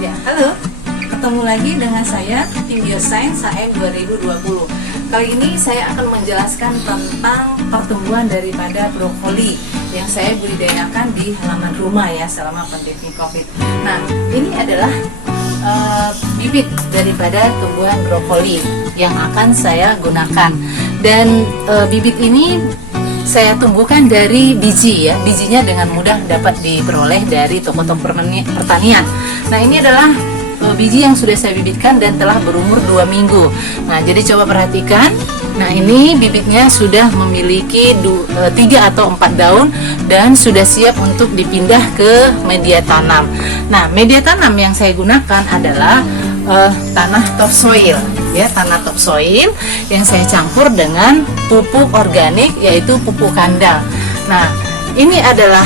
Ya, halo. Ketemu lagi dengan saya, tim Biosains HM 2020. Kali ini saya akan menjelaskan tentang pertumbuhan daripada brokoli yang saya budidayakan di halaman rumah ya selama pandemi COVID. Nah, ini adalah bibit daripada tumbuhan brokoli yang akan saya gunakan. Dan bibit ini saya tumbuhkan dari biji ya. Bijinya dengan mudah dapat diperoleh dari toko-toko pertanian. Nah, ini adalah biji yang sudah saya bibitkan dan telah berumur 2 minggu. Nah, jadi coba perhatikan. Nah, ini bibitnya sudah memiliki 3 atau 4 daun dan sudah siap untuk dipindah ke media tanam. Nah, media tanam yang saya gunakan adalah tanah topsoil ya, tanah topsoil yang saya campur dengan pupuk organik yaitu pupuk kandang. Nah, ini adalah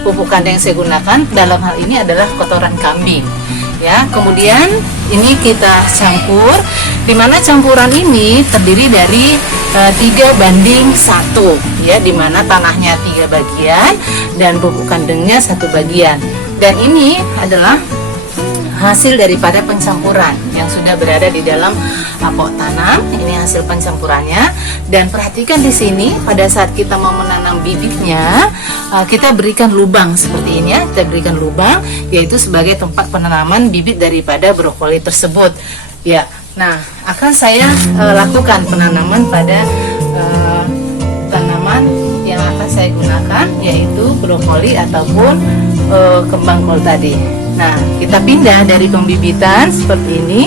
pupuk kandang yang saya gunakan. Dalam hal ini adalah kotoran kambing ya. Kemudian ini kita campur, dimana campuran ini terdiri dari 3:1 ya, dimana tanahnya 3 bagian dan pupuk kandangnya 1 bagian. Dan ini adalah hasil daripada pencampuran yang sudah berada di dalam pot tanam. Ini hasil pencampurannya. Dan perhatikan di sini pada saat kita mau menanam bibitnya, kita berikan lubang seperti ini ya. Kita berikan lubang yaitu sebagai tempat penanaman bibit daripada brokoli tersebut. Ya. Nah, akan saya lakukan penanaman pada tanaman yang akan saya gunakan yaitu brokoli ataupun kembang kol tadi. Nah, kita pindah dari pembibitan seperti ini.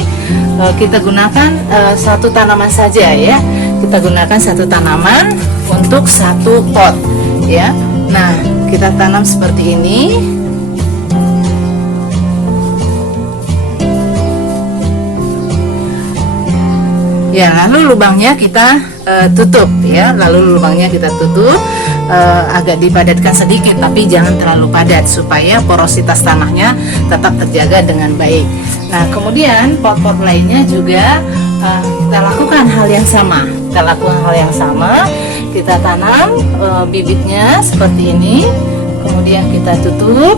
Kita gunakan satu tanaman saja ya. Kita gunakan satu tanaman untuk satu pot ya. Nah, kita tanam seperti ini. Ya, lalu lubangnya kita tutup ya. Lalu lubangnya kita tutup. Agak dipadatkan sedikit tapi jangan terlalu padat supaya porositas tanahnya tetap terjaga dengan baik. Nah, kemudian pot-pot lainnya juga kita lakukan hal yang sama. Kita tanam bibitnya seperti ini, kemudian kita tutup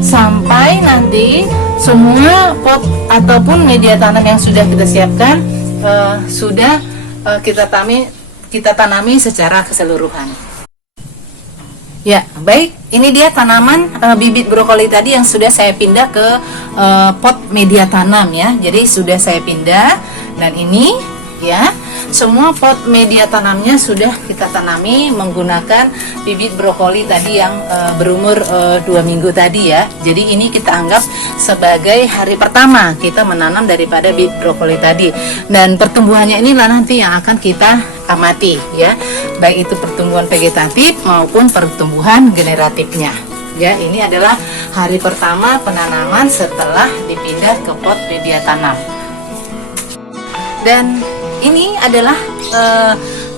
sampai nanti semua pot ataupun media tanam yang sudah kita siapkan sudah kita tanami secara keseluruhan. Ya, baik. Ini dia tanaman bibit brokoli tadi yang sudah saya pindah ke pot media tanam ya. Jadi sudah saya pindah dan ini ya, semua pot media tanamnya sudah kita tanami menggunakan bibit brokoli tadi yang berumur 2 minggu tadi ya. Jadi ini kita anggap sebagai hari pertama kita menanam daripada bibit brokoli tadi. Dan pertumbuhannya inilah nanti yang akan kita amati ya, baik itu pertumbuhan vegetatif maupun pertumbuhan generatifnya ya. Ini adalah hari pertama penanaman setelah dipindah ke pot media tanam. Dan ini adalah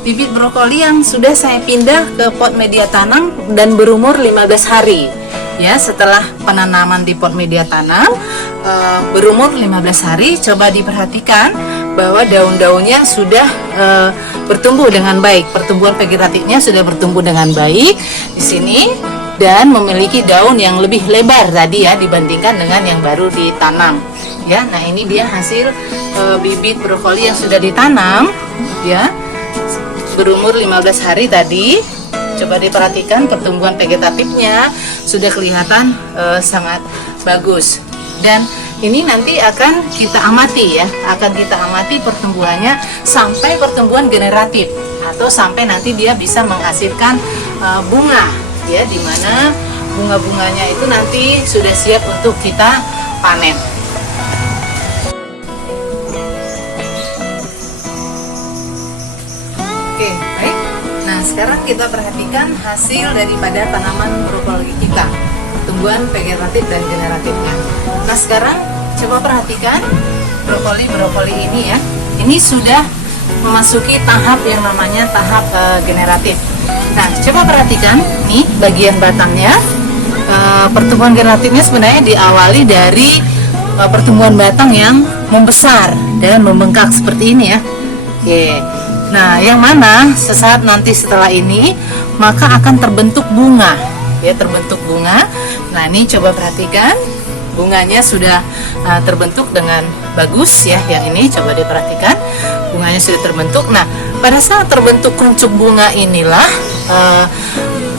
bibit brokoli yang sudah saya pindah ke pot media tanam dan berumur 15 hari ya. Setelah penanaman di pot media tanam berumur 15 hari, coba diperhatikan bahwa daun-daunnya sudah bertumbuh dengan baik. Pertumbuhan vegetatifnya sudah bertumbuh dengan baik di sini dan memiliki daun yang lebih lebar tadi ya dibandingkan dengan yang baru ditanam ya. Nah, ini dia hasil bibit brokoli yang sudah ditanam ya, berumur 15 hari tadi. Coba diperhatikan pertumbuhan vegetatifnya sudah kelihatan sangat bagus. Dan ini nanti akan kita amati ya, pertumbuhannya sampai pertumbuhan generatif atau sampai nanti dia bisa menghasilkan bunga ya, dimana bunga-bunganya itu nanti sudah siap untuk kita panen. Oke, baik. Nah, sekarang kita perhatikan hasil daripada tanaman brokoli kita, pertumbuhan vegetatif dan generatifnya. Nah, sekarang coba perhatikan brokoli ini ya. Ini sudah memasuki tahap yang namanya tahap generatif. Nah, coba perhatikan nih bagian batangnya. Pertumbuhan generatifnya sebenarnya diawali dari pertumbuhan batang yang membesar dan membengkak seperti ini ya. Oke. Nah, yang mana sesaat nanti setelah ini maka akan terbentuk bunga ya, terbentuk bunga. Nah, ini coba perhatikan bunganya sudah terbentuk dengan bagus ya. Yang ini coba diperhatikan, bunganya sudah terbentuk. Nah, pada saat terbentuk kuncup bunga inilah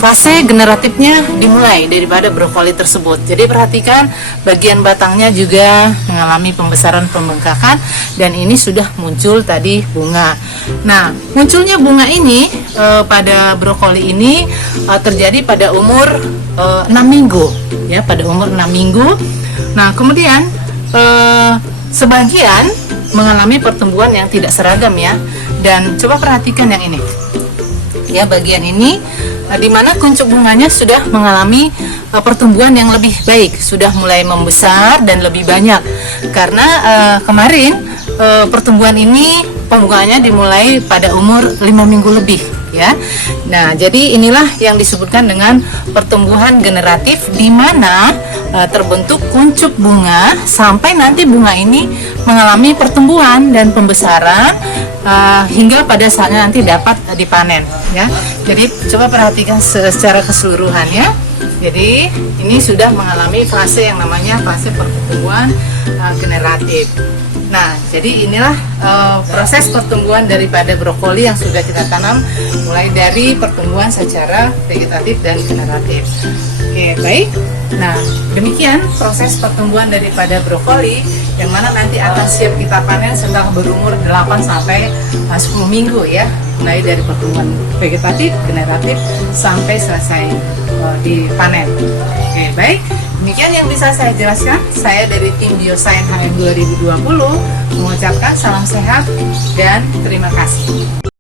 fase generatifnya dimulai daripada brokoli tersebut. Jadi perhatikan bagian batangnya juga mengalami pembesaran pembengkakan dan ini sudah muncul tadi bunga. Nah, munculnya bunga ini pada brokoli ini terjadi pada umur 6 minggu ya, pada umur 6 minggu. Nah, kemudian sebagian mengalami pertumbuhan yang tidak seragam ya. Dan coba perhatikan yang ini. Ya, bagian ini di mana kuncup bunganya sudah mengalami pertumbuhan yang lebih baik, sudah mulai membesar dan lebih banyak. Karena kemarin pertumbuhan ini pembukanya dimulai pada umur 5 minggu lebih ya. Nah, jadi inilah yang disebutkan dengan pertumbuhan generatif, di mana terbentuk kuncup bunga sampai nanti bunga ini mengalami pertumbuhan dan pembesaran hingga pada saatnya nanti dapat dipanen ya. Jadi coba perhatikan secara keseluruhan ya. Jadi ini sudah mengalami fase yang namanya fase pertumbuhan generatif. Nah, jadi inilah proses pertumbuhan daripada brokoli yang sudah kita tanam, mulai dari pertumbuhan secara vegetatif dan generatif. Oke, baik. Nah, demikian proses pertumbuhan daripada brokoli yang mana nanti akan siap kita panen setelah berumur 8 sampai 10 minggu ya. Mulai dari pertumbuhan vegetatif, generatif sampai selesai dipanen. Oke, baik. Demikian yang bisa saya jelaskan. Saya dari tim Biosains HM 2020 mengucapkan salam sehat dan terima kasih.